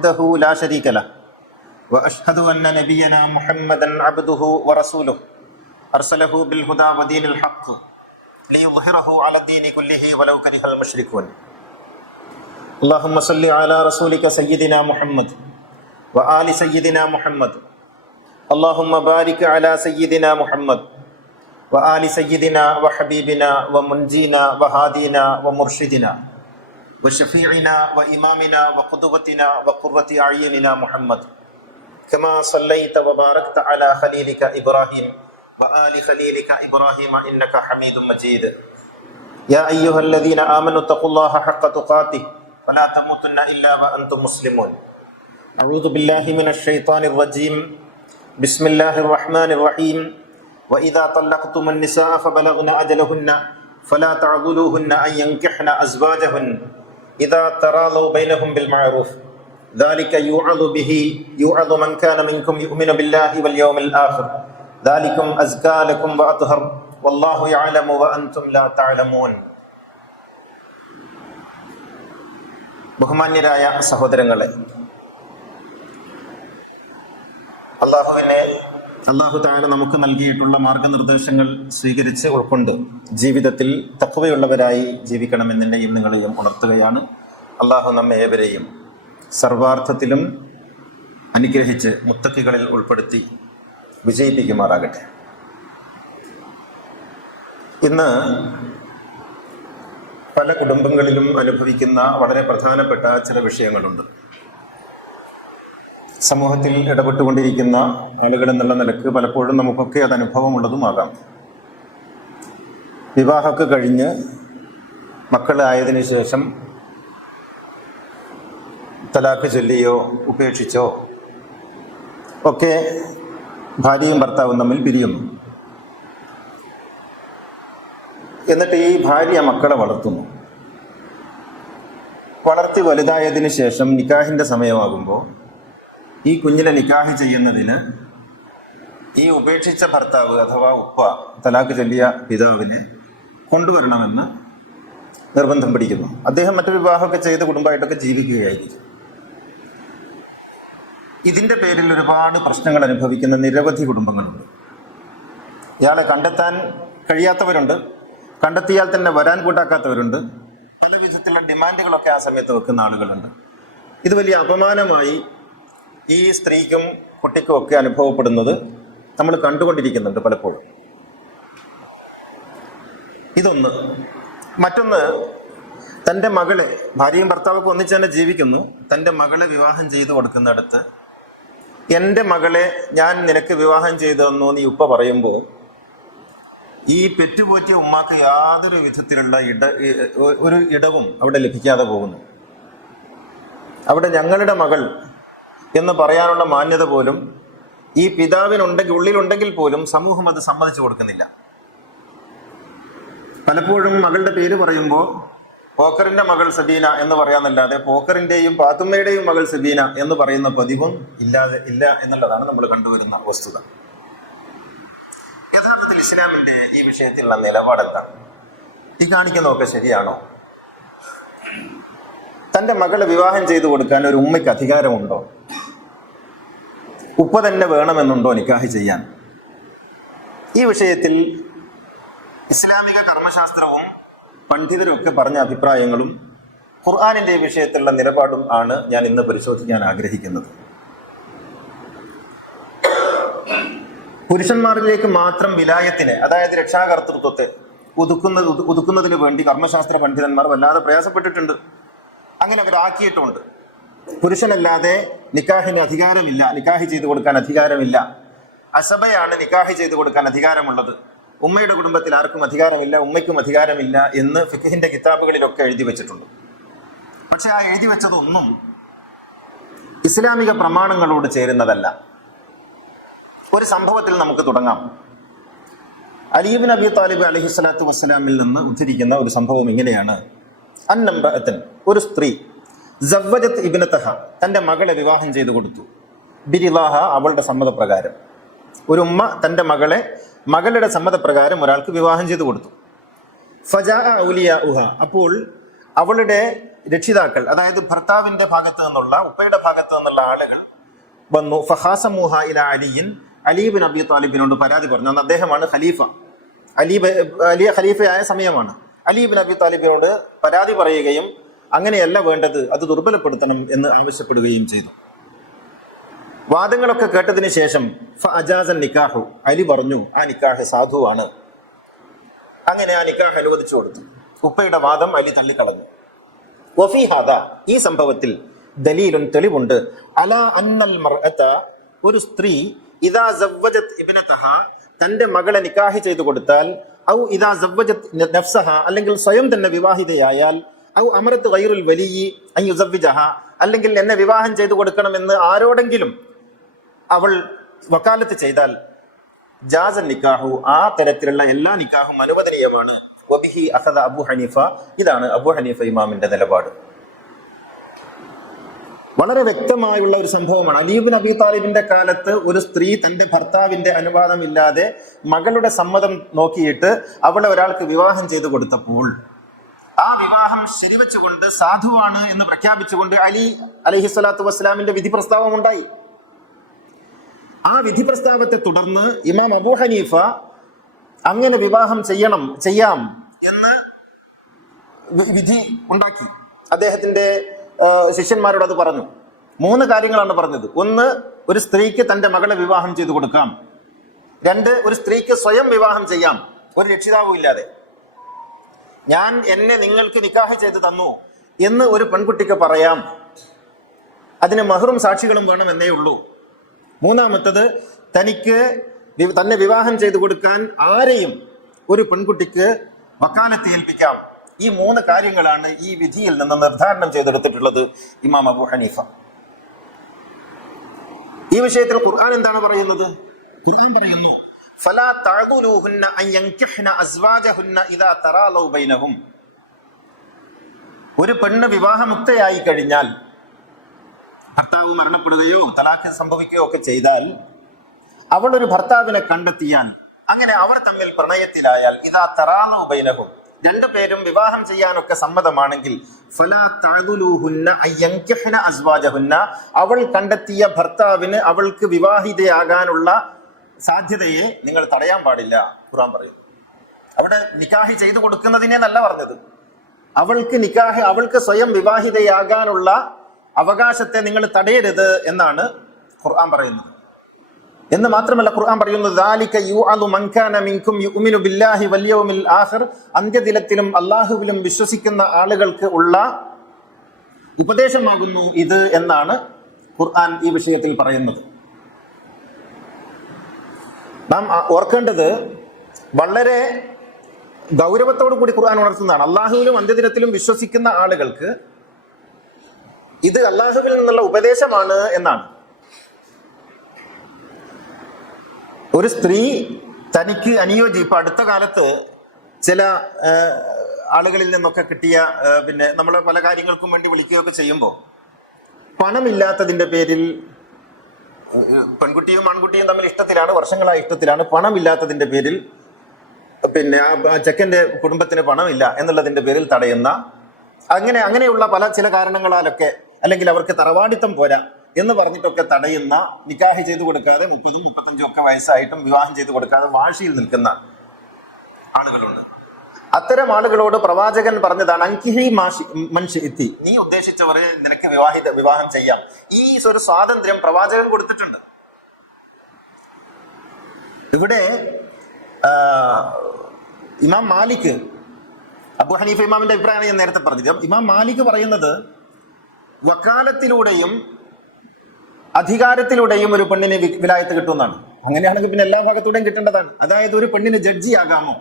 وحده لا شريك له وأشهد أن نبينا محمدا عبده ورسوله أرسله بالهدى ودين الحق ليظهره على الدين كله ولو كره المشركون. اللهم صل على رسولك سيدنا محمد وآل سيدنا محمد. اللهم بارك على سيدنا محمد وآل سيدنا وحبيبنا ومنجينا وهادينا ومرشدنا وشفيعنا وإمامنا وقدوتنا وقرة أعيننا محمد، كما صليت وباركت على خليلك إبراهيم وآل خليلك إبراهيم إنك حميد مجيد. يا أيها الذين آمنوا اتقوا الله حق تقاته ولا تموتن إلا وأنتم مسلمون. أعوذ بالله من الشيطان الرجيم. بسم الله الرحمن الرحيم. وإذا طلقتم النساء فبلغن أجلهن فلا تعضلوهن أن ينكحن أزواجهن إذا تراضوا بينهم بالمعروف ذلك يوعظ من كان منكم يؤمن بالله واليوم الآخر ذلكم أزكى لكم وأطهر والله يعلم وأنتم لا تعلمون. ബഹുമാന്യരായ സഹോദരങ്ങളെ, അള്ളാഹു തആല നമുക്ക് നൽകിയിട്ടുള്ള മാർഗനിർദ്ദേശങ്ങൾ സ്വീകരിച്ച് ഉൾക്കൊണ്ട് ജീവിതത്തിൽ തഖ്വയുള്ളവരായി ജീവിക്കണമെന്നെന്നെയും നിങ്ങളെയും ഉണർത്തുകയാണ്. അള്ളാഹു നമ്മെ ഏവരെയും സർവാർത്ഥത്തിലും അനുഗ്രഹിച്ച് മുത്തഖികളിൽ ഉൾപ്പെടുത്തി വിജയിപ്പിക്കുമാറാകട്ടെ. ഇന്ന് പല കുടുംബങ്ങളിലും അനുഭവിക്കുന്ന വളരെ പ്രധാനപ്പെട്ട ചില വിഷയങ്ങളുണ്ട്. സമൂഹത്തിൽ ഇടപെട്ടുകൊണ്ടിരിക്കുന്ന ആളുകൾ എന്നുള്ള നിലക്ക് പലപ്പോഴും നമുക്കൊക്കെ അത് അനുഭവമുള്ളതുമാകാം. വിവാഹമൊക്കെ കഴിഞ്ഞ് മക്കളായതിനു ശേഷം തലാഖ് ചൊല്ലിയോ ഉപേക്ഷിച്ചോ ഒക്കെ ഭാര്യയും ഭർത്താവും തമ്മിൽ പിരിയുന്നു. എന്നിട്ട് ഈ ഭാര്യ മക്കളെ വളർത്തുന്നു. വളർത്തി വലുതായതിനു ശേഷം നിക്കാഹിൻ്റെ സമയമാകുമ്പോൾ ഈ കുഞ്ഞിനെ നിക്കാഹ് ചെയ്യുന്നതിന് ഈ ഉപേക്ഷിച്ച ഭർത്താവ് അഥവാ ഉപ്പ തലാഖ് ചൊല്ലിയ പിതാവിനെ കൊണ്ടുവരണമെന്ന് നിർബന്ധം പിടിക്കുന്നു. അദ്ദേഹം മറ്റു വിവാഹമൊക്കെ ചെയ്ത് കുടുംബമായിട്ടൊക്കെ ജീവിക്കുകയായിരിക്കും. ഇതിൻ്റെ പേരിൽ ഒരുപാട് പ്രശ്നങ്ങൾ അനുഭവിക്കുന്ന നിരവധി കുടുംബങ്ങളുണ്ട്. ഇയാളെ കണ്ടെത്താൻ കഴിയാത്തവരുണ്ട്, കണ്ടെത്തിയാൽ തന്നെ വരാൻ കൂട്ടാക്കാത്തവരുണ്ട്, പല വിധത്തിലുള്ള ഡിമാൻഡുകളൊക്കെ ആ സമയത്ത് വെക്കുന്ന ആളുകളുണ്ട്. ഇത് വലിയ അപമാനമായി ഈ സ്ത്രീക്കും കുട്ടിക്കും ഒക്കെ അനുഭവപ്പെടുന്നത് നമ്മൾ കണ്ടുകൊണ്ടിരിക്കുന്നുണ്ട് പലപ്പോഴും. ഇതൊന്ന്. മറ്റൊന്ന്, തൻ്റെ മകളെ, ഭാര്യയും ഭർത്താവൊക്കെ ഒന്നിച്ച് തന്നെ ജീവിക്കുന്നു, തൻ്റെ മകളെ വിവാഹം ചെയ്തു കൊടുക്കുന്നിടത്ത് എൻ്റെ മകളെ ഞാൻ നിനക്ക് വിവാഹം ചെയ്തു തന്നു നീ ഉപ്പ പറയുമ്പോൾ ഈ പെറ്റുപോറ്റിയ ഉമ്മാക്ക് യാതൊരു വിധത്തിലുള്ള ഒരു ഇടവും അവിടെ ലഭിക്കാതെ പോകുന്നു. അവിടെ ഞങ്ങളുടെ മകൾ എന്ന് പറയാനുള്ള മാന്യത പോലും ഈ ഉള്ളിലുണ്ടെങ്കിൽ പോലും സമൂഹം അത് സമ്മതിച്ചു കൊടുക്കുന്നില്ല. പലപ്പോഴും മകളുടെ പേര് പറയുമ്പോൾ പോക്കറിന്റെ മകൾ സബീന എന്ന് പറയാന്നല്ലാതെ പോക്കറിന്റെയും പാത്തുമ്മയുടെയും മകൾ സബീന എന്ന് പറയുന്ന പതിവും ഇല്ല എന്നുള്ളതാണ് നമ്മൾ കണ്ടുവരുന്ന വസ്തുത. യഥാർത്ഥത്തിൽ ഇസ്ലാമിന്റെ ഈ വിഷയത്തിലുള്ള നിലപാടെന്താണ്? ഈ കാണിക്കുന്നതൊക്കെ ശരിയാണോ? തൻ്റെ മകളെ വിവാഹം ചെയ്തു കൊടുക്കാൻ ഒരു ഉമ്മയ്ക്ക് അധികാരമുണ്ടോ? ഉപ്പ തന്നെ വേണമെന്നുണ്ടോ നിക്കാഹ് ചെയ്യാൻ? ഈ വിഷയത്തിൽ ഇസ്ലാമിക കർമ്മശാസ്ത്രവും പണ്ഡിതരും ഒക്കെ പറഞ്ഞ അഭിപ്രായങ്ങളും ഖുർആനിന്റെ വിഷയത്തിലുള്ള നിലപാടും ആണ് ഞാൻ ഇന്ന് പരിശോധിക്കാൻ ആഗ്രഹിക്കുന്നത്. പുരുഷന്മാരിലേക്ക് മാത്രം വിലായത്തിനെ, അതായത് രക്ഷാകർതൃത്വത്തെ ഒതുക്കുന്നതിന് വേണ്ടി കർമ്മശാസ്ത്ര പണ്ഡിതന്മാർ വല്ലാതെ പ്രയാസപ്പെട്ടിട്ടുണ്ട്. അങ്ങനെ അവരാക്കിയിട്ടുമുണ്ട്. പുരുഷനല്ലാതെ നിക്കാഹിന് അധികാരമില്ല, നിക്കാഹ് ചെയ്തു കൊടുക്കാൻ അധികാരമില്ല. അസബയാണ് നിക്കാഹ് ചെയ്തു കൊടുക്കാൻ അധികാരമുള്ളത്. ഉമ്മയുടെ കുടുംബത്തിൽ ആർക്കും അധികാരമില്ല, ഉമ്മയ്ക്കും അധികാരമില്ല എന്ന് ഫിഖ്ഹിന്റെ കിതാബുകളിലൊക്കെ എഴുതി വെച്ചിട്ടുണ്ട്. പക്ഷെ ആ എഴുതി വെച്ചതൊന്നും ഇസ്ലാമിക പ്രമാണങ്ങളോട് ചേരുന്നതല്ല. ഒരു സംഭവത്തിൽ നമുക്ക് തുടങ്ങാം. അലി ഇബ്നു അബി താലിബ് അലൈഹിസ്സലാത്തു വസ്സലാമിൽ നിന്ന് ഉദ്ധരിക്കുന്ന ഒരു സംഭവം ഇങ്ങനെയാണ്. അന്നംറഅതൻ, ഒരു സ്ത്രീ, സവ്വജത് ഇബ്നതഹ, തൻ്റെ മകളെ വിവാഹം ചെയ്തു കൊടുത്തു. ബിരിളാഹ, അവളുടെ സമ്മതപ്രകാരം. ഒരു ഉമ്മ തൻ്റെ മകളുടെ സമ്മതപ്രകാരം ഒരാൾക്ക് വിവാഹം ചെയ്തു കൊടുത്തു. ഫജാഅ ഔലിയാഉഹ, അപ്പോൾ അവളുടെ രക്ഷിതാക്കൾ, അതായത് ഭർത്താവിന്റെ ഭാഗത്ത് നിന്നുള്ള, ഉപ്പയുടെ ഭാഗത്ത് എന്നുള്ള ആളുകൾ വന്നു. ഫഹാസമൂഹ ഇല അലിയിൻ, അലി ബിൻ അബി താലിബിനോട് പരാതി പറഞ്ഞു. അന്ന് അദ്ദേഹമാണ് ഖലീഫ. അലി ഖലീഫയായ സമയമാണ്. അലി ബിൻ അബി താലിബിനോട് പരാതി പറയുകയും അങ്ങനെയല്ല വേണ്ടത്, അത് ദുർബലപ്പെടുത്തണം എന്ന് ആവശ്യപ്പെടുകയും ചെയ്തു. വാദങ്ങളൊക്കെ കേട്ടതിന് ശേഷം ഫഅജാസൻ നിക്കാഹു, അലി പറഞ്ഞു ആ നിക്കാഹ് സാധുവാണ്. അങ്ങനെ ആ നിക്കാഹ് അനുവദിച്ചു കൊടുത്തു. ഉപ്പയുടെ വാദം അലി തള്ളിക്കളഞ്ഞു. വഫീ ഹാദാ, ഈ സംഭവത്തിൽ ദലീലുൻ, തെളിവുണ്ട്, അലാ അന്നൽ മർഅത, ഒരു സ്ത്രീ ഇദാ സവ്വജത് ഇബ്നതഹ, തന്റെ മകളെ നിക്കാഹ് ചെയ്തു കൊടുത്താൽ, ഔ ഇദാ സവ്വജത് നഫ്സഹ, അല്ലെങ്കിൽ സ്വയം തന്നെ വിവാഹിതയായാൽ, ഔ അമറത്ത് ഗൈറുൽ വലിയി അൻ യുസവ്വിജഹ, അല്ലെങ്കിൽ എന്നെ വിവാഹം ചെയ്തു കൊടുക്കണമെന്ന് ആരോടെങ്കിലും അവൾ വക്കാലത്ത് ചെയ്താൽ, ജാസ നിക്കാഹു, ആ തരത്തിലുള്ള എല്ലാ നിക്കാഹും അനുവദനീയമാണ്. വബിഹി അഖദ അബൂ ഹനീഫ, ഇതാണ് അബൂ ഹനീഫ ഇമാമിന്റെ നിലപാട്. വളരെ വ്യക്തമായുള്ള ഒരു സംഭവമാണ്. അലി ഇബ്നു അബീ താലിബിന്റെ കാലത്ത് ഒരു സ്ത്രീ തന്റെ ഭർത്താവിന്റെ അനുവാദമില്ലാതെ മകളുടെ സമ്മതം നോക്കിയിട്ട് അവളെ ഒരാൾക്ക് വിവാഹം ചെയ്തു കൊടുത്തപ്പോൾ ആ വിവാഹം ശരിവെച്ചുകൊണ്ട് സാധുവാണ് എന്ന് പ്രഖ്യാപിച്ചുകൊണ്ട് അലി അലൈഹിസ്സലാത്തു വസ്സലാമിന്റെ വിധി പ്രസ്താവം ഉണ്ടായി. ആ വിധി പ്രസ്താവത്തെ തുടർന്ന് ഇമാം അബൂ ഹനീഫ അങ്ങനെ വിവാഹം ചെയ്യാം എന്ന് വിധി ഉണ്ടാക്കി. അദ്ദേഹത്തിന്റെ ശിഷ്യന്മാരോട് അത് പറഞ്ഞു. 3 കാര്യങ്ങളാണ് പറഞ്ഞത്. 1, ഒരു സ്ത്രീക്ക് തന്റെ മകളെ വിവാഹം ചെയ്തു കൊടുക്കാം. 2, ഒരു സ്ത്രീക്ക് സ്വയം വിവാഹം ചെയ്യാം, ഒരു രക്ഷിതാവും ഇല്ലാതെ. എന്നെ നിങ്ങൾക്ക് നിക്കാഹ് ചെയ്ത് തന്നു എന്ന് ഒരു പെൺകുട്ടിക്ക് പറയാം. അതിന് മഹറും സാക്ഷികളും വേണം എന്നേ ഉള്ളൂ. 3, തന്നെ വിവാഹം ചെയ്തു കൊടുക്കാൻ ആരെയും ഒരു പെൺകുട്ടിക്ക് വക്കാലത്ത് ഏൽപ്പിക്കാം. ഈ 3 കാര്യങ്ങളാണ് ഈ വിധിയിൽ നിന്ന് നിർദ്ധാരണം ചെയ്തെടുത്തിട്ടുള്ളത് ഇമാം അബൂ ഹനീഫ. ഈ വിഷയത്തിൽ ഖുർആൻ എന്താണ് പറയുന്നത്? ഖുർആൻ പറയുന്നു, ഫലാ തഅദുലൂഹുന്ന അൻ യൻകിഹ്ന അസ്വാജഹുന്ന ഇദാ തറാലൗ ബൈനഹും. ഒരു പെണ്ണ് വിവാഹമുക്തയായി കഴിഞ്ഞാൽ, ഭർത്താവ് മരണപ്പെടുകയോ തലാഖ് സംഭവിക്കുകയോ ഒക്കെ ചെയ്താൽ, അവൾ ഒരു ഭർത്താവിനെ കണ്ടെത്തിയാൽ, അങ്ങനെ അവർ തമ്മിൽ പ്രണയത്തിലായാൽ, ഇദാ തറാലൗ ബൈനഹും, 2 പേരും വിവാഹം ചെയ്യാനൊക്കെ സമ്മതമാണെങ്കിൽ, ഫലാ തഅദുലൂഹുന്ന അൻ യൻകിഹ്ന അസ്വാജഹുന്ന, അവൾ കണ്ടെത്തിയ ഭർത്താവിന് അവൾക്ക് വിവാഹിതയാകാനുള്ള സാധ്യതയെ നിങ്ങൾ തടയാൻ പാടില്ല. ഖുർആൻ പറയുന്നു. അവിടെ നിക്കാഹ് ചെയ്തു കൊടുക്കുന്നതിനെ നല്ല പറഞ്ഞത്, അവൾക്ക് സ്വയം വിവാഹിതയാകാനുള്ള അവകാശത്തെ നിങ്ങൾ തടയരുത് എന്നാണ് ഖുർആൻ പറയുന്നത്. എന്ന് മാത്രമല്ല ഖുർആൻ പറയുന്നത്, ദാലിക യുഅദു മൻ കാന മിൻകും യുഅ്മിനു ബില്ലാഹി വൽ യൗമിൽ ആഖിർ, അന്ത്യദിനത്തിലും അല്ലാഹുവിലും വിശ്വസിക്കുന്ന ആളുകൾക്ക് ഉള്ള ഉപദേശമാകുന്നു ഇത് എന്നാണ് ഖുർആൻ ഈ വിഷയത്തിൽ പറയുന്നത്. നാം ഓർക്കേണ്ടത്, വളരെ ഗൗരവത്തോടു കൂടി ഖുർആൻ ഉണർത്തുന്നതാണ്. അല്ലാഹുവിലും അന്ത്യദിനത്തിലും വിശ്വസിക്കുന്ന ആളുകൾക്ക് ഇത് അല്ലാഹുവിൽ നിന്നുള്ള ഉപദേശമാണ് എന്നാണ്. ഒരു സ്ത്രീ തനിക്ക് ഇപ്പൊ അടുത്ത കാലത്ത് ചില ആളുകളിൽ നിന്നൊക്കെ കിട്ടിയ, പിന്നെ നമ്മൾ പല കാര്യങ്ങൾക്കും വേണ്ടി വിളിക്കുകയൊക്കെ ചെയ്യുമ്പോൾ, പണമില്ലാത്തതിന്റെ പേരിൽ, പെൺകുട്ടിയും ആൺകുട്ടിയും തമ്മിൽ ഇഷ്ടത്തിലാണ്, വർഷങ്ങളായി ഇഷ്ടത്തിലാണ്, പണമില്ലാത്തതിന്റെ പേരിൽ, പിന്നെ ആ ചെക്കന്റെ കുടുംബത്തിന് പണമില്ല എന്നുള്ളതിന്റെ പേരിൽ തടയുന്ന, അങ്ങനെയുള്ള ചില കാരണങ്ങളാലൊക്കെ, അല്ലെങ്കിൽ അവർക്ക് തറവാടിത്തം പോരാ എന്ന് പറഞ്ഞിട്ടൊക്കെ തടയുന്ന, നിക്കാഹ് ചെയ്തു കൊടുക്കാതെ 30, 35 ഒക്കെ വയസ്സായിട്ടും വിവാഹം ചെയ്തു കൊടുക്കാതെ വാശിയിൽ നിൽക്കുന്ന ആളുകളുണ്ട്. അത്തരം ആളുകളോട് പ്രവാചകൻ പറഞ്ഞതാണ്, അൻകിഹി മൻ ശിഇതി, നീ ഉദ്ദേശിച്ചവരെ നിനക്ക് വിവാഹം ചെയ്യാം. ഈ ഒരു സ്വാതന്ത്ര്യം പ്രവാചകൻ കൊടുത്തിട്ടുണ്ട്. ഇവിടെ ഇമാം മാലിക്, അബൂ ഹനീഫ ഇമാമിന്റെ അഭിപ്രായമാണ് ഞാൻ നേരത്തെ പറഞ്ഞത്. ഇമാം മാലിക് പറയുന്നത്, വക്കാലത്തിലൂടെയും അധികാരത്തിലൂടെയും ഒരു പെണ്ണിന് വിലായത്ത് കിട്ടുമെന്നാണ്. അങ്ങനെയാണെങ്കിൽ പിന്നെ എല്ലാ ഭാഗത്തൂടെയും കിട്ടേണ്ടതാണ്. അതായത് ഒരു പെണ്ണിന് ജഡ്ജി ആകാമോ?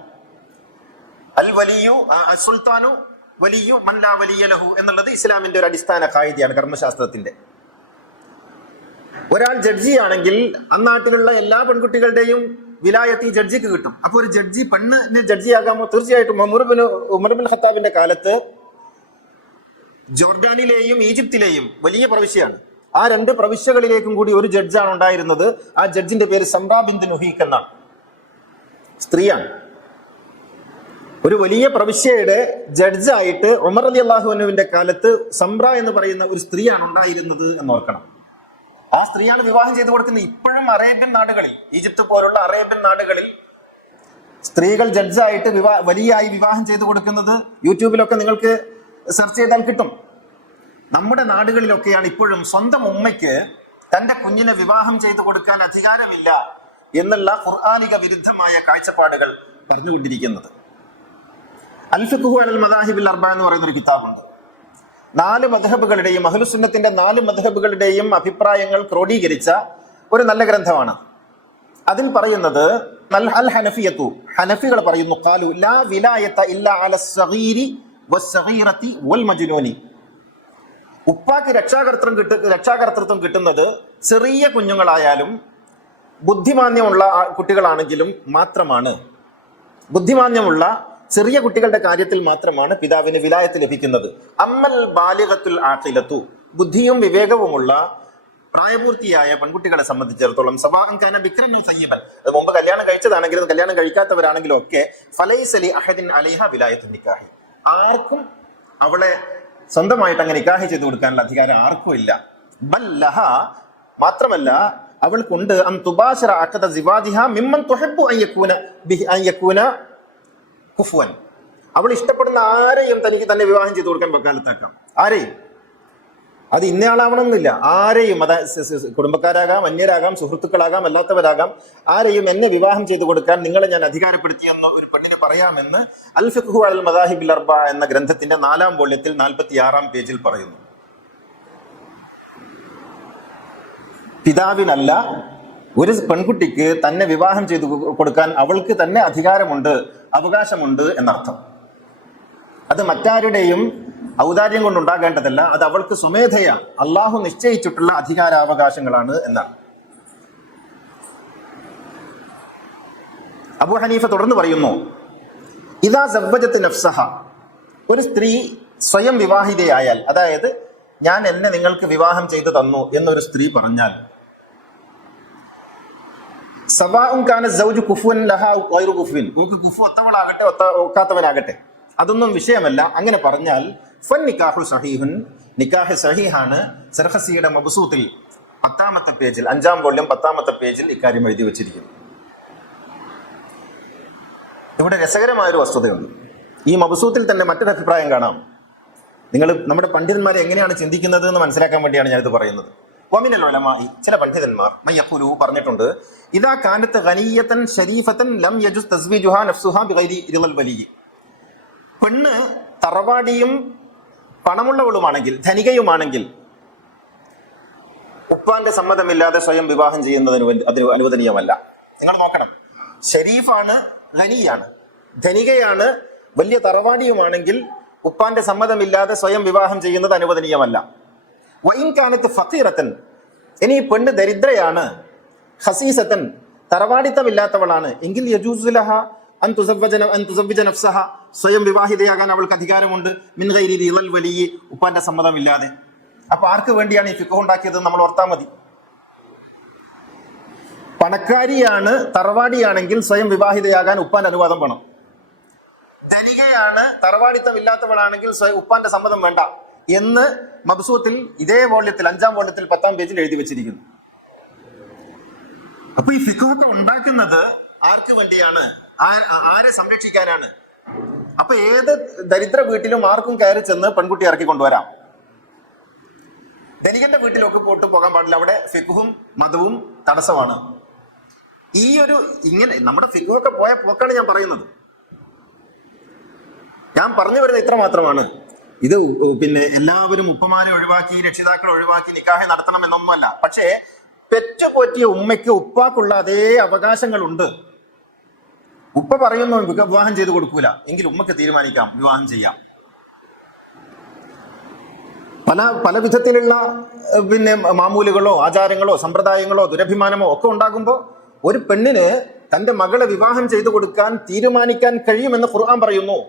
അൽ വലിയു സുൽത്താനു വലിയു മൻ ലാ വലിയ ലഹു എന്നുള്ളത് ഇസ്ലാമിന്റെ ഒരു അടിസ്ഥാന ഖായിദയാണ്, കർമ്മശാസ്ത്രത്തിന്റെ. ഒരാൾ ജഡ്ജി ആണെങ്കിൽ അന്നാട്ടിലുള്ള എല്ലാ പെൺകുട്ടികളുടെയും വിലായത്ത് ഈ ജഡ്ജിക്ക് കിട്ടും. അപ്പൊ ഒരു പെണ്ണിന് ജഡ്ജി ആകാമോ? തീർച്ചയായിട്ടും. ഉമർ ബിൻ ഖത്താബിന്റെ കാലത്ത് ജോർഡാനിലെയും ഈജിപ്തിലെയും വലിയ പ്രവിശ്യയാണ്. ആ 2 പ്രവിശ്യകളിലേക്കും കൂടി ഒരു ജഡ്ജാണ് ഉണ്ടായിരുന്നത്. ആ ജഡ്ജിന്റെ പേര് സംറാ ബിന്ത് നുഹീഖ് എന്നാണ്. സ്ത്രീയാണ്. ഒരു വലിയ പ്രവിശ്യയുടെ ജഡ്ജായിട്ട് ഉമർ റളിയല്ലാഹു അൻഹുവിന്റെ കാലത്ത് സംറ എന്ന് പറയുന്ന ഒരു സ്ത്രീയാണ് ഉണ്ടായിരുന്നത് എന്നോർക്കണം. ആ സ്ത്രീയാണ് വിവാഹം ചെയ്തു കൊടുക്കുന്നത്. ഇപ്പോഴും അറേബ്യൻ നാടുകളിൽ, ഈജിപ്ത് പോലുള്ള അറേബ്യൻ നാടുകളിൽ സ്ത്രീകൾ ജഡ്ജായിട്ട് വലിയായി വിവാഹം ചെയ്തു കൊടുക്കുന്നത് യൂട്യൂബിലൊക്കെ നിങ്ങൾക്ക് സെർച്ച് ചെയ്താൽ കിട്ടും. നമ്മുടെ നാടുകളിലൊക്കെയാണ് ഇപ്പോഴും സ്വന്തം ഉമ്മയ്ക്ക് തന്റെ കുഞ്ഞിനെ വിവാഹം ചെയ്തു കൊടുക്കാൻ അധികാരമില്ല എന്നുള്ള ഖുർആനിക വിരുദ്ധമായ കാഴ്ചപ്പാടുകൾ പറഞ്ഞുകൊണ്ടിരിക്കുന്നത്. അൽ ഫിഖ്ഹു അലൽ മദാഹിബിൽ അർബഅ എന്ന് പറയുന്ന ഒരു കിതാബുണ്ട്. 4 മദ്ഹബുകളുടെയും അഹ്ലുസുന്നത്തിന്റെ 4 മദ്ഹബുകളുടെയും അഭിപ്രായങ്ങൾ ക്രോഡീകരിച്ച ഒരു നല്ല ഗ്രന്ഥമാണ്. അതിൽ പറയുന്നത് അൽ ഹനഫിയത്തു, ഹനഫികൾ പറയുന്നു, ഖാലു ലാ വിലായത ഇല്ലാ അലസ് സഗീരി വസ്സഗീറതി വൽ മജ്നൂനി. ഉപ്പാക്ക് രക്ഷാകർതൃത്വം കിട്ടുന്നത് ചെറിയ കുഞ്ഞുങ്ങളായാലും ബുദ്ധിമാന്യമുള്ള കുട്ടികളാണെങ്കിലും മാത്രമാണ്. ബുദ്ധിമാന്യമുള്ള ചെറിയ കുട്ടികളുടെ കാര്യത്തിൽ മാത്രമാണ് പിതാവിന് വിലായത്ത് ലഭിക്കുന്നത്. അമ്മൽ ബാലിഗത്തുൽ ആഖിലത്തു, ബുദ്ധിയും വിവേകവുമുള്ള പ്രായപൂർത്തിയായ പെൺകുട്ടികളെ സംബന്ധിച്ചിടത്തോളം സവാഅൻ കാന ബിക്റൻ ഔ സയ്യിബൻ, അത് മുമ്പ് കല്യാണം കഴിച്ചതാണെങ്കിലും കല്യാണം കഴിക്കാത്തവരാണെങ്കിലും ഒക്കെ, ഫലൈസ ലി അഹദിൻ അലൈഹ വിലായത്തുൻ നിക്കാഹി, ആർക്കും അവളെ സ്വന്തമായിട്ട് അങ്ങനെ നിക്കാഹ് ചെയ്തു കൊടുക്കാനുള്ള അധികാരം ആർക്കും ഇല്ല. ബൽ ലഹ, മാത്രമല്ല അവൾക്കുണ്ട് അൻ തുബാശറ അഖദ സിവാജിഹ മിമ്മൻ തുഹിബ്ബു അൻ യകൂന കുഫുവൻ, അവൾ ഇഷ്ടപ്പെടുന്ന ആരെയും തനിക്ക് തന്നെ വിവാഹം ചെയ്തു കൊടുക്കാൻ വക്കാലത്താക്കാം. ആരെയും, അത് ഇന്നയാളാവണമെന്നില്ല, ആരെയും, അത് കുടുംബക്കാരാകാം, അന്യരാകാം, സുഹൃത്തുക്കളാകാം, അല്ലാത്തവരാകാം, ആരെയും എന്നെ വിവാഹം ചെയ്തു കൊടുക്കാൻ നിങ്ങളെ ഞാൻ അധികാരപ്പെടുത്തിയെന്ന് ഒരു പെണ്ണിന് പറയാമെന്ന് അൽ ഫിഖ്ഹു അൽ മദാഹിബിൽ അർബഅ എന്ന ഗ്രന്ഥത്തിന്റെ 4-ാം വോള്യത്തിൽ 46-ാം പേജിൽ പറയുന്നു. പിതാവിനല്ല, ഒരു പെൺകുട്ടിക്ക് തന്നെ വിവാഹം ചെയ്തു കൊടുക്കാൻ അവൾക്ക് തന്നെ അധികാരമുണ്ട്, അവകാശമുണ്ട് എന്നർത്ഥം. അത് മറ്റാരുടെയും ഔദാര്യം കൊണ്ടുണ്ടാകേണ്ടതല്ല, അത് അവൾക്ക് സ്വമേധയാ അള്ളാഹു നിശ്ചയിച്ചിട്ടുള്ള അധികാരാവകാശങ്ങളാണ് എന്നാണ്. അബൂ ഹനീഫ തുടർന്ന് പറയുന്നു, ഇദാ സവ്വജത്ത് നഫ്സഹ, ഒരു സ്ത്രീ സ്വയം വിവാഹിതയായാൽ, അതായത് ഞാൻ എന്നെ നിങ്ങൾക്ക് വിവാഹം ചെയ്തു തന്നു എന്നൊരു സ്ത്രീ പറഞ്ഞാൽ, സവാഉൻ കാന സൗജു കുഫുവൻ ലഹാ ഗൈറു കുഫുവിൻ, നമുക്ക് കുഫു ഒത്തവളാകട്ടെ ഒക്കാത്തവനാകട്ടെ, അതൊന്നും വിഷയമല്ല. അങ്ങനെ പറഞ്ഞാൽ ഫൻ നിക്കാഹു സഹീഹുൻ, നിക്കാഹ് സഹീഹാണ്. സർഖസിയുടെ മബ്സൂത്തിൽ 10-ാമത്തെ പേജിൽ, 5-ാം വോള്യം 10-ാമത്തെ പേജിൽ ഇക്കാര്യം എഴുതി വെച്ചിരിക്കുന്നു. ഇവിടെ രസകരമായൊരു വസ്തുതയുണ്ട്. ഈ മബ്സൂത്തിൽ തന്നെ മറ്റൊരു അഭിപ്രായം കാണാം. നിങ്ങൾ നമ്മുടെ പണ്ഡിതന്മാരെ എങ്ങനെയാണ് ചിന്തിക്കുന്നത് എന്ന് മനസ്സിലാക്കാൻ വേണ്ടിയാണ് ഞാനിത് പറയുന്നത്. വമിനൽ ഉലമാഇ, ചില പണ്ഡിതന്മാർ മയ്യഖുലു പറഞ്ഞിട്ടുണ്ട്, ഇദാ കാനത്ത് ഗനിയതൻ ശരീഫതൻ ലം യജുസ് തസ്വീജുഹാ നഫ്സുഹാ ബിഗൈരി റിളൽ വലി, പെണ്ണ് തറവാടിയും പണമുള്ളവളുമാണെങ്കിൽ, ധനികയുമാണെങ്കിൽ, ഉപ്പാന്റെ സമ്മതമില്ലാതെ സ്വയം വിവാഹം ചെയ്യുന്നതിന് അതിന് അനുവദനീയമല്ല. നിങ്ങൾ നോക്കണം, ഷരീഫാണ്, ഖനിയാണ്, ധനികയാണ്, വലിയ തറവാടിയുമാണെങ്കിൽ ഉപ്പാന്റെ സമ്മതമില്ലാതെ സ്വയം വിവാഹം ചെയ്യുന്നത് അനുവദനീയമല്ല. വഇൻ കാനത്ത് ഫഖീറതൻ, ഇനി പെണ്ണ് ദരിദ്രയാണ്, ഖസീസതൻ, തറവാടിത്തമില്ലാത്തവളാണ്, എങ്കിൽ യജൂസു ലഹ അൻ തുസവ്വജ നഫ്സഹ, സ്വയം വിവാഹിതയാകാൻ അവൾക്ക് അധികാരമുണ്ട്, മിൻ ഗൈരി റിളൽ വലി, ഉപ്പാന്റെ സമ്മതമില്ലാതെ. അപ്പൊ ആർക്ക് വേണ്ടിയാണ് ഈ ഫിഖ്ഹ് ഉണ്ടാക്കിയത് നമ്മൾ ഓർത്താൽ മതി. പണക്കാരിയാണ്, തറവാടിയാണെങ്കിൽ സ്വയം വിവാഹിതയാകാൻ ഉപ്പാന്റെ അനുവാദം വേണം. ധനികയാണ്, തറവാടിത്തമില്ലാത്തവളാണെങ്കിൽ ഉപ്പാന്റെ സമ്മതം വേണ്ട എന്ന് മബ്സൂത്തിൽ ഇതേ വോള്യത്തിൽ 5-ാം വോള്യത്തിൽ 10-ാം പേജിൽ എഴുതി വെച്ചിരിക്കുന്നു. അപ്പൊ ഈ ഫിഖ്ഹ് ഉണ്ടാക്കുന്നത് ആർക്ക് വേണ്ടിയാണ്? ആരെ സംരക്ഷിക്കാനാണ്? അപ്പൊ ഏത് ദരിദ്ര വീട്ടിലും ആർക്കും കയറി ചെന്ന് പെൺകുട്ടി ഇറക്കി കൊണ്ടുവരാം. ധനികന്റെ വീട്ടിലൊക്കെ പോകാൻ പാടില്ല, അവിടെ ഫിഖ്ഹും മതവും തടസ്സമാണ്. ഈ ഒരു ഇങ്ങനെ നമ്മുടെ ഫിഖ്ഹൊക്കെ പോയ പോക്കാണ് ഞാൻ പറയുന്നത്. ഞാൻ പറഞ്ഞു വരുന്നത് ഇത്ര മാത്രമാണ്. ഇത് പിന്നെ എല്ലാവരും ഉപ്പമാരെ ഒഴിവാക്കി, രക്ഷിതാക്കളെ ഒഴിവാക്കി നിക്കാഹ് നടത്തണം എന്നൊന്നുമല്ല. പക്ഷേ പെറ്റുപോറ്റിയ ഉമ്മയ്ക്ക് ഉപ്പാക്കുള്ള അതേ അവകാശങ്ങളുണ്ട്. ഉപ്പ പറയുന്നു വിവാഹം ചെയ്ത് കൊടുക്കൂല, എങ്കിൽ ഉമ്മക്ക് തീരുമാനിക്കാം വിവാഹം ചെയ്യാം. പല വിധത്തിലുള്ള പിന്നെ മാമൂലുകളോ ആചാരങ്ങളോ സമ്പ്രദായങ്ങളോ ദുരഭിമാനമോ ഒക്കെ ഉണ്ടാകുമ്പോൾ ഒരു പെണ്ണിന് തന്റെ മകളെ വിവാഹം ചെയ്തു കൊടുക്കാൻ തീരുമാനിക്കാൻ കഴിയുമെന്ന് ഖുർആൻ പറയുന്നു.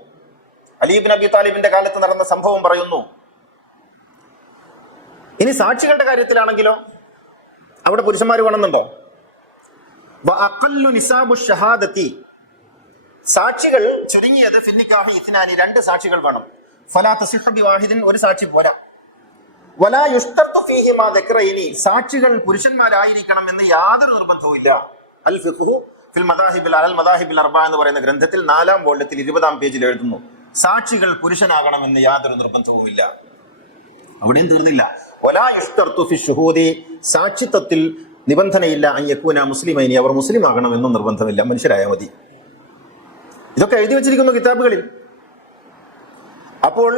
അലി ഇബ്നു അബി താലിബിന്റെ കാലത്ത് നടന്ന സംഭവം പറയുന്നു. ഇനി സാക്ഷികളുടെ കാര്യത്തിലാണെങ്കിലോ അവിടെ പുരുഷന്മാർ വേണമെന്നുണ്ടോ? വഅഖല്ലു നിസാബു ഷഹാദതി, സാക്ഷികൾ ചുരുങ്ങിയത് ഫിന്നിക്കാഹി ഇത്നാനി, 2 സാക്ഷികൾ വേണം. ഫലാ തസിഹു ബിവാഹിദിൻ, ഒരു സാക്ഷി പോരാ. വലാ യുഷ്തർതു ഫീഹി മാ ദക്റൈനി, സാക്ഷികൾ പുരുഷന്മാരായിരിക്കണം എന്ന് യാതൊരു നിർബന്ധവുമില്ല. അൽ ഫിഖ്ഹു ഫിൽ മദാഹിബിൽ അൽ മദാഹിബിൽ അർബ എന്ന് പറയുന്ന ഗ്രന്ഥത്തിൽ 4-ാം വോള്യത്തിൽ 20-ാം പേജിൽ എഴുതുന്നു, സാക്ഷികൾ പുരുഷനാകണമെന്ന് യാതൊരു നിർബന്ധവുമില്ല. അവിടെയും തീർന്നില്ല. വലാ യുഷ്തർതു ഫി ശുഹൂദി, സാക്ഷിത്വത്തിൽ നിബന്ധനയില്ല. അൻ യകൂന മുസ്ലിമൈനി, അവർ മുസ്ലിം ആകണമെന്നും നിർബന്ധമില്ല, മനുഷ്യരായ മതി. ഇതൊക്കെ എഴുതി വെച്ചിരിക്കുന്നു കിതാബുകളിൽ. അപ്പോൾ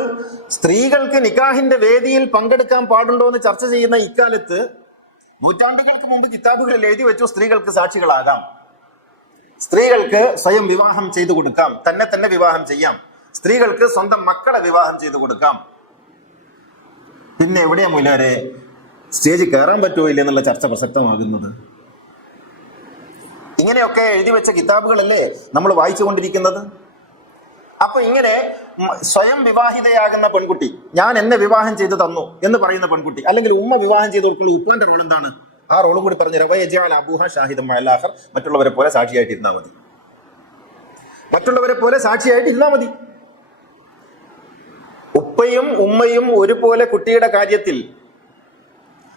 സ്ത്രീകൾക്ക് നിക്കാഹിന്റെ വേദിയിൽ പങ്കെടുക്കാൻ പാടുണ്ടോ എന്ന് ചർച്ച ചെയ്യുന്ന ഇക്കാലത്ത് നൂറ്റാണ്ടുകൾക്ക് മുമ്പ് കിതാബുകളിൽ എഴുതി വെച്ചു സ്ത്രീകൾക്ക് സാക്ഷികളാകാം, സ്ത്രീകൾക്ക് സ്വയം വിവാഹം ചെയ്തു കൊടുക്കാം, തന്നെ വിവാഹം ചെയ്യാം, സ്ത്രീകൾക്ക് സ്വന്തം മക്കളെ വിവാഹം ചെയ്തു കൊടുക്കാം. പിന്നെ എവിടെയാ മൂലവരെ സ്റ്റേജിൽ കയറാൻ പറ്റുമോ ഇല്ല എന്നുള്ള ചർച്ച പ്രസക്തമാകുന്നത്? ഇങ്ങനെയൊക്കെ എഴുതി വെച്ച കിതാബുകളല്ലേ നമ്മൾ വായിച്ചുകൊണ്ടിരിക്കുന്നത്. അപ്പൊ ഇങ്ങനെ സ്വയം വിവാഹിതയാകുന്ന പെൺകുട്ടി, ഞാൻ എന്നെ വിവാഹം ചെയ്ത് തന്നു എന്ന് പറയുന്ന പെൺകുട്ടി, അല്ലെങ്കിൽ ഉമ്മ വിവാഹം ചെയ്ത് കൊടുക്കുന്ന ഉപ്പാന്റെ റോൾ എന്താണ്? ആ റോളും കൂടി പറഞ്ഞു, റവയജഅൽ അബൂഹ ഷാഹിദൻ മഅൽ-ആഖർ, മറ്റുള്ളവരെ പോലെ സാക്ഷിയായിട്ട് ഇരുന്നാൽ മതി, മറ്റുള്ളവരെ പോലെ സാക്ഷിയായിട്ട് ഇരുന്നാൽ മതി. ഉപ്പയും ഉമ്മയും ഒരുപോലെ കുട്ടിയുടെ കാര്യത്തിൽ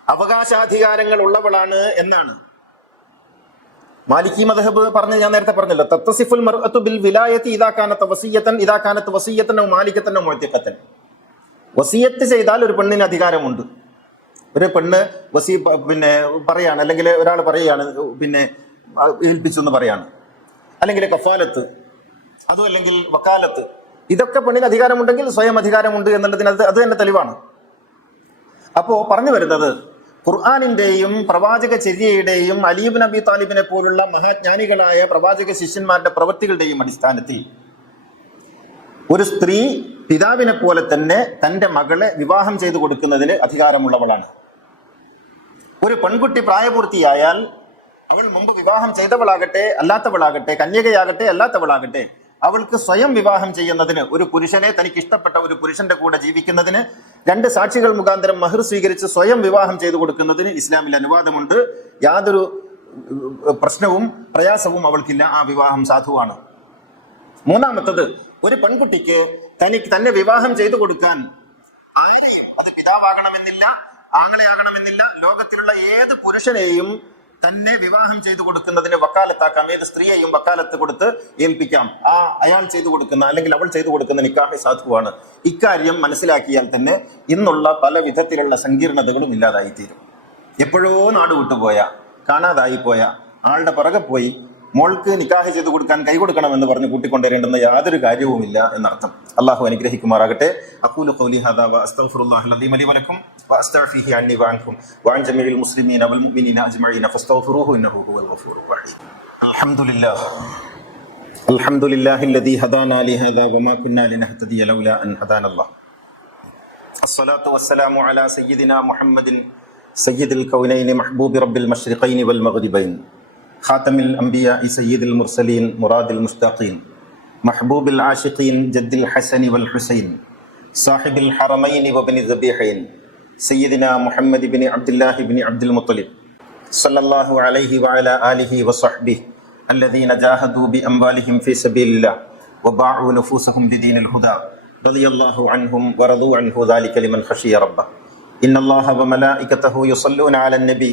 അവകാശാധികാരങ്ങൾ ഉള്ളവളാണ് എന്നാണ് മാലിക്കി മദ്ഹബ് പറഞ്ഞ് ഞാൻ നേരത്തെ പറഞ്ഞല്ലോ. തത്തസിഫുൽ മർഅതു ബിൽ വിലായത്തി ഇദാ കാനത് വസിയ്യത്തൻ ഔ മാലികത്തൻ ഔ മുഅ്തിഖത്തൻ. വസിയത്ത് ചെയ്താൽ ഒരു പെണ്ണിന് അധികാരമുണ്ട്. ഒരു പെണ്ണ് പിന്നെ പറയാണ്, അല്ലെങ്കിൽ ഒരാൾ പറയുകയാണ്, പിന്നെ ഏൽപ്പിച്ചു എന്ന് പറയാണ്, അല്ലെങ്കിൽ കഫാലത്ത്, അതും അല്ലെങ്കിൽ വക്കാലത്ത്, ഇതൊക്കെ പെണ്ണിന് അധികാരമുണ്ടെങ്കിൽ സ്വയം അധികാരമുണ്ട് എന്നുള്ളതിന് അത് തന്നെ തെളിവാണ്. അപ്പോ പറഞ്ഞു വരുന്നത്, ഖുർആനിന്റെയും പ്രവാചക ചര്യയുടെയും അലി ഇബ്നു അബി താലിബിനെ പോലുള്ള മഹാജ്ഞാനികളായ പ്രവാചക ശിഷ്യന്മാരുടെ പ്രവൃത്തികളുടെയും അടിസ്ഥാനത്തിൽ ഒരു സ്ത്രീ പിതാവിനെ പോലെ തന്നെ തന്റെ മകളെ വിവാഹം ചെയ്തു കൊടുക്കുന്നതിന് അധികാരമുള്ളവളാണ്. ഒരു പെൺകുട്ടി പ്രായപൂർത്തിയായാൽ അവൾ മുമ്പ് വിവാഹം ചെയ്തവളാകട്ടെ അല്ലാത്തവളാകട്ടെ, കന്യകയാകട്ടെ അല്ലാത്തവളാകട്ടെ, അവൾക്ക് സ്വയം വിവാഹം ചെയ്യുന്നതിന്, ഒരു പുരുഷനെ തനിക്ക് ഇഷ്ടപ്പെട്ട ഒരു പുരുഷന്റെ കൂടെ ജീവിക്കുന്നതിന് 2 സാക്ഷികൾ മുഖാന്തരം മഹർ സ്വീകരിച്ച് സ്വയം വിവാഹം ചെയ്തു കൊടുക്കുന്നതിന് ഇസ്ലാമിൽ അനുവാദമുണ്ട്. യാതൊരു പ്രശ്നവും പ്രയാസവും അവൾക്കില്ല. ആ വിവാഹം സാധുവാണ്. മൂന്നാമത്തത്, ഒരു പെൺകുട്ടിക്ക് തന്നെ വിവാഹം ചെയ്തു കൊടുക്കാൻ ആരെയും, അത് പിതാവാകണമെന്നില്ല, ആങ്ങളെയാകണമെന്നില്ല, ലോകത്തിലുള്ള ഏത് പുരുഷനെയും തന്നെ വിവാഹം ചെയ്തു കൊടുക്കുന്നതിന് വക്കാലത്താക്കാം. ഏത് സ്ത്രീയെയും വക്കാലത്ത് കൊടുത്ത് ഏൽപ്പിക്കാം. അയാൾ ചെയ്തു കൊടുക്കുന്ന, അല്ലെങ്കിൽ അവൾ ചെയ്തു കൊടുക്കുന്ന നിക്കാഹ് സാധുവാണ്. ഇക്കാര്യം മനസ്സിലാക്കിയാൽ തന്നെ ഇന്നുള്ള പല വിധത്തിലുള്ള സങ്കീർണതകളും ഇല്ലാതായിത്തീരും. എപ്പോഴോ നാട് വിട്ടുപോയ, കാണാതായി പോയ ആളുടെ പുറകെ പോയി മോൾക്ക് നിക്കാഹ് ചെയ്തു കൊടുക്കാൻ കൈ കൊടുക്കണമെന്ന് പറഞ്ഞ് കൂട്ടിക്കൊണ്ടുവരേണ്ടുന്ന യാതൊരു കാര്യവുമില്ല എന്നർത്ഥം. അള്ളാഹു അനുഗ്രഹിക്കുമാറാകട്ടെ. അഖൂലു ഖൗലി ഹാദാ വഅസ്തഗ്ഫിറുല്ലാഹൽ അദീം ലി വലക്കും വഅസ്തഗ്ഫിഹി അന്നി വഅൻകും വഅൻ ജമീഇൽ മുസ്ലിമീന വൽ മുഅ്മിനീന അജ്മഈന ഫസ്തഗ്ഫിറൂഹു ഇന്നഹു ഹുവൽ ഗഫൂറുർ റഹീം. അൽഹംദുലില്ലാഹില്ലദീ ഹദാനാ ലിഹാദാ വമാ കുന്നാ ലിനഹ്തദിയ ലൗലാ അൻ ഹദാനല്ലാഹ്. അസ്സലാത്തു വസ്സലാമു അലാ സയ്യിദിനാ മുഹമ്മദിൻ സയ്യിദിൽ കൗനൈനി മഹ്ബൂബി റബ്ബിൽ മശ്രിഖൈനി വൽ മഗ്രിബൈൻ ഖാതമിൽ അംബിയാഇ സയ്യിദുൽ മുർസലീൻ മുറാദിൽ മുസ്തഖീൻ മഹ്ബൂബിൽ ആശിഖീൻ ജദ്ദിൽ ഹസനി വൽ ഹുസൈൻ സാഹിബിൽ ഹറമൈനി വബ്നി ദബീഹൈൻ സയ്യിദിനാ മുഹമ്മദ് ഇബ്നു അബ്ദുല്ലാഹി ഇബ്നു അബ്ദുൽ മുത്തലിബ് സല്ലല്ലാഹു അലൈഹി വഅലാ ആലിഹി വസഹ്ബിഹി الذين جاهدوا بأموالهم في سبيل الله وباعوا نفوسهم بدين الهدى رضي الله عنهم ورضوا عنه ذلك لمن خشي ربه إن الله وملائكته يصلون على النبي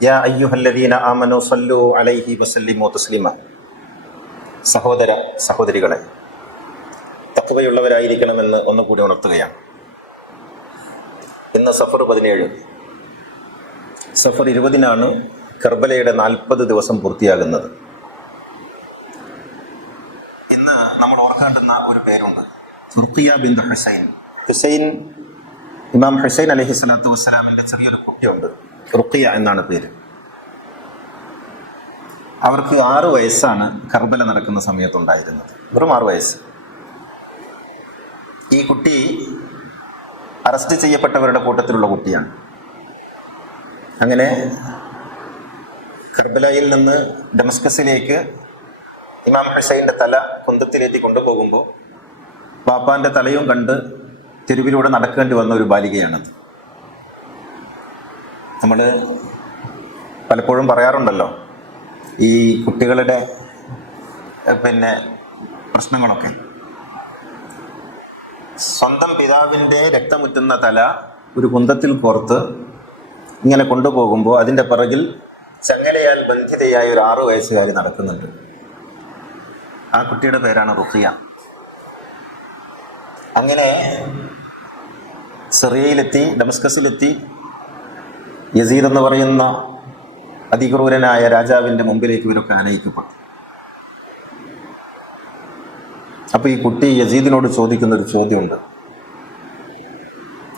يا أيها الذين آمنوا صلوا عليه وسلموا تسليما. സഹോദര സഹോദരികളെ, തഖ്വയുള്ളവരായിരിക്കണമെന്ന് ഒന്നുകൂടി ഉണർത്തുകയാണ്. ഇന്ന് സഫർ 17, സഫർ 20-നാണ് കർബലയുടെ 40 ദിവസം പൂർത്തിയാകുന്നത്. ഇന്ന് നമ്മൾ ഓർക്കേണ്ടുന്ന ഒരു പേരുണ്ട്, റുഖിയ ബിൻത് ഹുസൈൻ. ഇമാം ഹുസൈൻ അലൈഹി സ്വലാത്തു വസ്സലാമിന്റെ ചെറിയൊരു കുട്ടിയുണ്ട്, റുഖിയ എന്നാണ് പേര്. അവർക്ക് 6 വയസ്സാണ് കർബല നടക്കുന്ന സമയത്തുണ്ടായിരുന്നത്, വെറും 6 വയസ്സ്. ഈ കുട്ടി അറസ്റ്റ് ചെയ്യപ്പെട്ടവരുടെ കൂട്ടത്തിലുള്ള കുട്ടിയാണ്. അങ്ങനെ കർബലയിൽ നിന്ന് ഡമസ്കസിലേക്ക് ഇമാം ഹുസൈൻ്റെ തല കുന്തത്തിലേറ്റി കൊണ്ടുപോകുമ്പോൾ പാപ്പാന്റെ തലയും കണ്ട് തെരുവിലൂടെ നടക്കേണ്ടി വന്ന ഒരു ബാലികയാണത്. നമ്മൾ പലപ്പോഴും പറയാറുണ്ടല്ലോ ഈ കുട്ടികളുടെ പ്രശ്നങ്ങളൊക്കെ. സ്വന്തം പിതാവിൻ്റെ രക്തമുറ്റുന്ന തല ഒരു കുന്തത്തിൽ കോർത്ത് ഇങ്ങനെ കൊണ്ടുപോകുമ്പോൾ അതിൻ്റെ പിറകിൽ ചങ്ങലയാൽ ബന്ധിതയായ ഒരു 6 വയസ്സുകാരി നടക്കുന്നുണ്ട്. ആ കുട്ടിയുടെ പേരാണ് റുഖിയ. അങ്ങനെ സിറിയയിലെത്തി, ഡമസ്കസിലെത്തി. യസീദ് എന്ന് പറയുന്ന അതിക്രൂരനായ രാജാവിൻ്റെ മുമ്പിലേക്ക് ഇവരൊക്കെ ആനയിക്കപ്പെട്ടു. അപ്പോൾ ഈ കുട്ടി യസീദിനോട് ചോദിക്കുന്നൊരു ചോദ്യമുണ്ട്.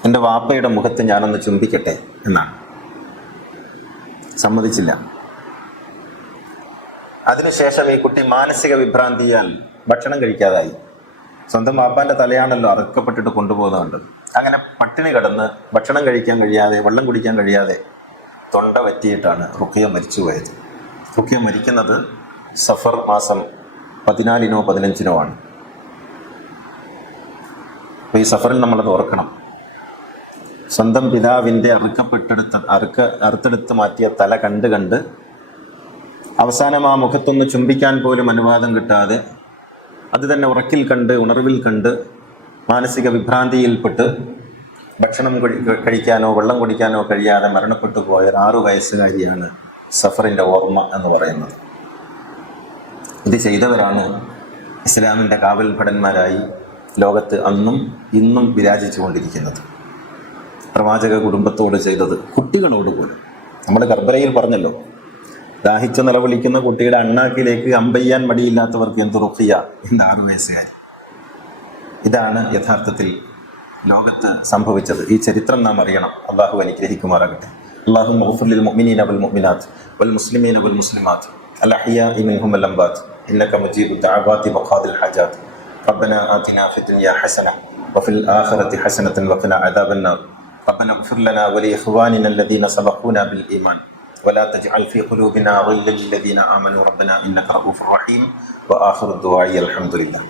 എൻ്റെ വാപ്പയുടെ മുഖത്ത് ഞാനൊന്ന് ചുംബിക്കട്ടെ എന്നാണ്. സമ്മതിച്ചില്ല. അതിനുശേഷം ഈ കുട്ടി മാനസിക വിഭ്രാന്തിയാൽ ഭക്ഷണം കഴിക്കാതായി. സ്വന്തം വാപ്പാൻ്റെ തലയാണല്ലോ അറുക്കപ്പെട്ടിട്ട് കൊണ്ടുപോകുന്നുണ്ട്. അങ്ങനെ പട്ടിണി കിടന്ന് ഭക്ഷണം കഴിക്കാൻ കഴിയാതെ, വെള്ളം കുടിക്കാൻ കഴിയാതെ തൊണ്ട വറ്റിയിട്ടാണ് റുഖിയ മരിച്ചുപോയത്. റുഖിയ മരിക്കുന്നത് സഫർ മാസം 14-നോ 15-നോ ആണ്. അപ്പോൾ ഈ സഫറിൽ നമ്മളത് ഓർക്കണം. സ്വന്തം പിതാവിൻ്റെ അറുത്തെടുത്ത് മാറ്റിയ തല കണ്ട് അവസാനം ആ മുഖത്തൊന്ന് ചുംബിക്കാൻ പോലും അനുവാദം കിട്ടാതെ, അത് തന്നെ ഉറക്കിൽ കണ്ട്, ഉണർവിൽ കണ്ട്, മാനസിക വിഭ്രാന്തിയിൽപ്പെട്ട് ഭക്ഷണം കഴിക്കാനോ വെള്ളം കുടിക്കാനോ കഴിയാതെ മരണപ്പെട്ടു പോയ 6 വയസ്സുകാരിയാണ് സഫറിൻ്റെ ഓർമ്മ എന്ന് പറയുന്നത്. ഇത് ചെയ്തവരാണ് ഇസ്ലാമിൻ്റെ കാവൽ ഭടന്മാരായി ലോകത്ത് അന്നും ഇന്നും വിരാജിച്ചു കൊണ്ടിരിക്കുന്നത്. പ്രവാചക കുടുംബത്തോട് ചെയ്തത് കുട്ടികളോട് പോലും. നമ്മൾ കർബലയിൽ പറഞ്ഞല്ലോ, ദാഹിച്ച് നിലവിളിക്കുന്ന കുട്ടിയുടെ അണ്ണാക്കിലേക്ക് അമ്പെയ്യാൻ മടിയില്ലാത്തവർക്ക് എന്ത് റുഖിയ എന്ന 6 വയസ്സുകാരി. ഇതാണ് യഥാർത്ഥത്തിൽ ലോകത്ത് സംഭവിച്ചത്. ഈ ചരിത്രം നാം അറിയണം. അള്ളാഹു അനുഗ്രഹിക്കുമാറാകട്ടെ. അല്ലാഹുമ്മ ഗ്ഫിർ ലിൽ മുഅ്മിനീന വൽ മുഅ്മിനാത്ത് വൽ മുസ്ലിമീന വൽ മുസ്ലിമാത്ത് അൽ അഹ്യാഇ മിൻഹും വൽ അംവാത്ത് ഇന്നക മുജീബു ദഅവാതി വഖാദിൽ ഹജാത്ത് റബ്ബനാ ആതിനാ ഫിദ് ദുനിയാ ഹസനഹ വഫിൽ ആഖിറതി ഹസനതൻ വഖിനാ അദാബന്നാർ റബ്ബനാ ഗ്ഫിർ ലനാ വലി ഇഖ്വാനിനാ അല്ലദീന സബഖൂനാ ബിൽ ഈമാൻ ولا تجعل في قلوبنا غلا للذين آمنوا ربنا إنك رؤوف رحيم وآخر الدعاء الحمد لله.